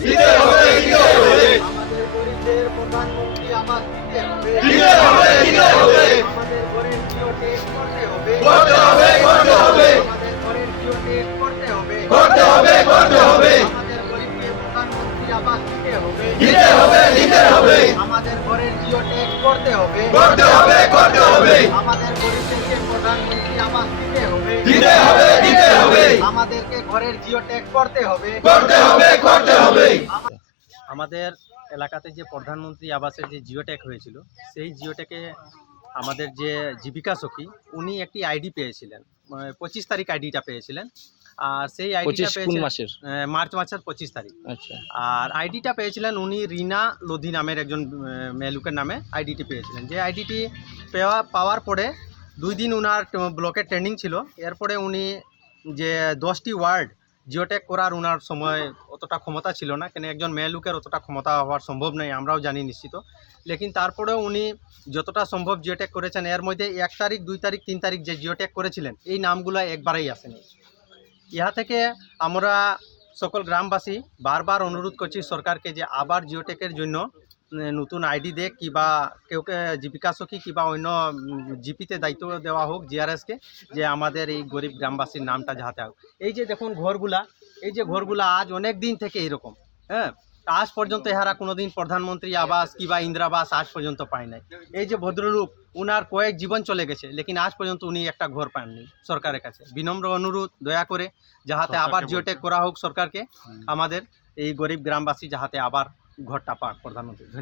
দিতে হবে দিতে হবে আমাদের গরিবদের প্রধানমন্ত্রী আবাস দিতে হবে আমাদের ঘরের জিও টেস্ট করতে হবে করতে হবে করতে হবে আমাদের টেস্ট করতে হবে করতে হবে করতে হবে আমাদের গরিবদের প্রধানমন্ত্রী আবাস দিতে হবে। দিতে হবে আমাদের ঘরের জিও টেস্ট করতে করতে হবে করতে হবে আমাদের গরিবদেরকে প্রধানমন্ত্রী আবাস দিতে হবে দিতে হবে। আমাদেরকে ঘরের জিও ট্যাগ করতে হবে। করতে হবে করতে হবে। আমাদের এলাকাতে যে প্রধানমন্ত্রী আবাসের যে জিও জিওটেক হয়েছিল সেই জিওটেকে আমাদের যে জীবিকা সখী উনি একটি আইডি পেয়েছিলেন। মানে পঁচিশ তারিখ আইডিটা পেয়েছিলেন। আর সেই আইডিটা পেয়েছিলেন মাসের? মার্চ মাসের পঁচিশ তারিখ। আচ্ছা। আর আইডিটা পেয়েছিলেন উনি রিনা লোধি নামের একজন আহ, মেয়ে লোকের নামে আইডিটি পেয়েছিলেন। যে আইডিটি পেওয়া পাওয়ার পরে দুই দিন উনার ব্লকে ট্রেনিং ছিল। এরপরে উনি যে দশটি ওয়ার্ড জিওটেক করার ওনার সময় অতটা ক্ষমতা ছিল না, কেন একজন মেয়ে লোকের অতটা ক্ষমতা হওয়ার সম্ভব নয়, আমরাও জানি নিশ্চিত। লেকিন তারপরেও উনি যতটা সম্ভব জিওটেক করেছেন, এর মধ্যে এক তারিখ, দুই তারিখ, তিন তারিখ যে জিওটেক করেছিলেন, এই নামগুলো একবারেই আসেনি। ইহা থেকে আমরা সকল গ্রামবাসী বারবার অনুরোধ করছি সরকারকে যে আবার জিওটেকের জন্য নতুন আইডি দেখ কিবা কেউকে জীবিকা সখী কিবা অন্য জিপিতে দায়িত্ব দেওয়া হোক জিআরএসকে যে আমাদের এই গরিব গ্রামবাসীর নামটা যাহাতে হোক। এই যে দেখুন ঘরগুলা এই যে ঘরগুলা আজ অনেক দিন থেকে এরকম হ্যাঁ? আজ পর্যন্ত এহারা কোনোদিন প্রধানমন্ত্রী আবাস কিবা ইন্দিরাবাস আজ পর্যন্ত পায় নাই। এই যে ভদ্রলোক উনার কয়েক জীবন চলে গেছে লেকিন আজ পর্যন্ত উনি একটা ঘর পাননি সরকারের কাছে। বিনম্র অনুরোধ দয়া করে যাহাতে আবার জিওটেক করা হোক সরকারকে আমাদের এই গরিব গ্রামবাসী যাহাতে আবার ঘরটা পাক প্রধানমন্ত্রী।